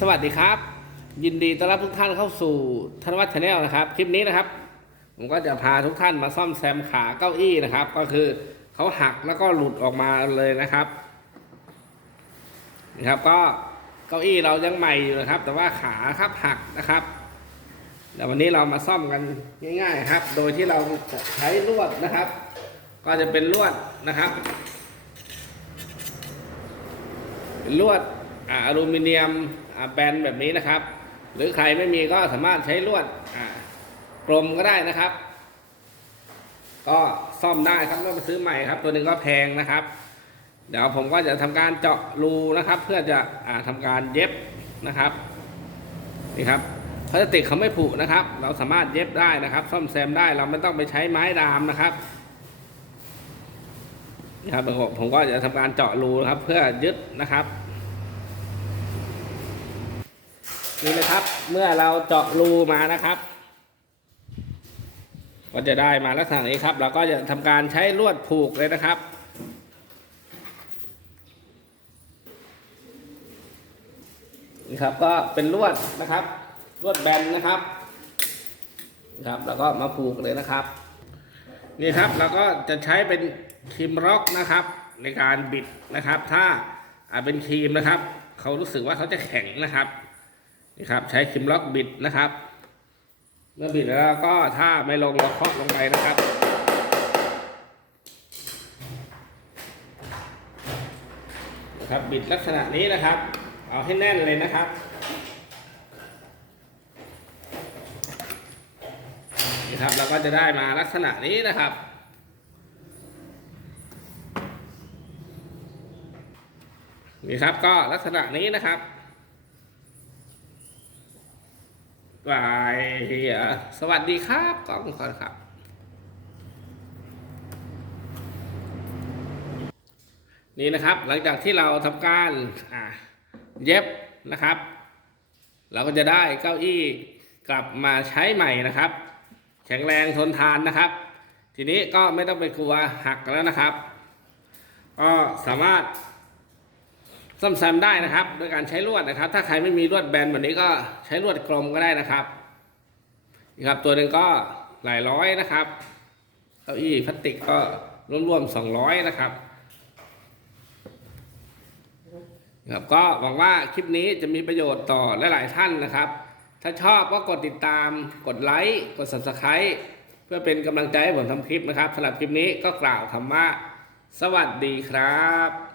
สวัสดีครับ ยินดีต้อนรับทุกท่านเข้าสู่ธนวัฒน์ชาแนลนะครับ คลิปนี้นะครับ ผมก็จะพาทุกท่านมาซ่อมแซมขาเก้าอี้นะครับ ก็คือเขาหักแล้วก็หลุดออกมาเลยนะครับนะครับ ก็เก้าอี้เรายังใหม่อยู่นะครับ แต่ว่าขาครับหักนะครับเดี๋ยววันนี้เรามาซ่อมกันง่าย ๆ ครับ โดยที่เราจะใช้ลวดนะครับ ก็จะเป็นลวดนะครับลวด อ่าอลูมิเนียมอ่าแบนแบบนี้นะครับ หรือใครไม่มีก็สามารถใช้ลวดอ่ากลมก็ได้นะครับ ก็ซ่อมได้ครับไม่ต้องไปซื้อใหม่ครับ ตัวหนึ่งก็แพงนะครับ เดี๋ยวผมก็จะทำการเจาะรูนะครับ เพื่อจะอ่าทำการเย็บนะครับนี่ครับพลาสติกเขาไม่ผุนะครับ เราสามารถเย็บได้นะครับ ซ่อมแซมได้เราไม่ต้องไปใช้ไม้ดามนะครับนะครับผมผมก็จะทำการเจาะรูนะครับ เพื่อยึดนะครับ นี่นะครับ เมื่อเราเจาะรูมานะครับ ก็จะได้มาลักษณะนี้ครับ เราก็จะทำการใช้ลวดผูกเลยนะครับ นี่ครับก็เป็นลวดนะครับ ลวดแบนนะครับนะครับแล้วก็มาผูกเลยนะครับ นี่ครับเราก็จะใช้เป็นครีมร็อกนะครับ ในการบิดนะครับ ถ้าอ่าเป็นครีมนะครับ เขารู้สึกว่าเขาจะแข็งนะครับ นี่ครับ ใช้ครีมร็อกบิดนะครับ เมื่อบิดแล้วก็ถ้าไม่ลงเราเคาะลงไปนะครับนะครับบิดลักษณะนี้นะครับ เอาให้แน่นเลยนะครับนี่ครับเราก็จะได้มาลักษณะนี้นะครับนี่ครับก็ลักษณะนี้นะครับ บายสวัสดีครับกล้องก่อนครับ นี่นะครับหลังจากที่เราทำการเย็บนะครับ เราก็จะได้เก้าอี้กลับมาใช้ใหม่นะครับ แข็งแรงทนทานนะครับ ทีนี้ก็ไม่ต้องไปกลัวหักแล้วนะครับ ก็สามารถ ซ่อมแซมได้นะครับ โดยการใช้ลวดนะครับ ถ้าใครไม่มีลวดแบนแบบนี้ก็ใช้ลวดกลมก็ได้นะครับนี่ครับตัวหนึ่งก็หลายร้อยนะครับเก้าอี้พลาสติกก็รวมๆสองร้อยนะครับครับก็หวังว่าคลิปนี้จะมีประโยชน์ต่อหลายๆท่านนะครับ ถ้าชอบก็กดติดตาม กดไลค์กด subscribe เพื่อเป็นกำลังใจให้ผมทำคลิปนะครับสำหรับคลิปนี้ก็กล่าวคำว่า สวัสดีครับ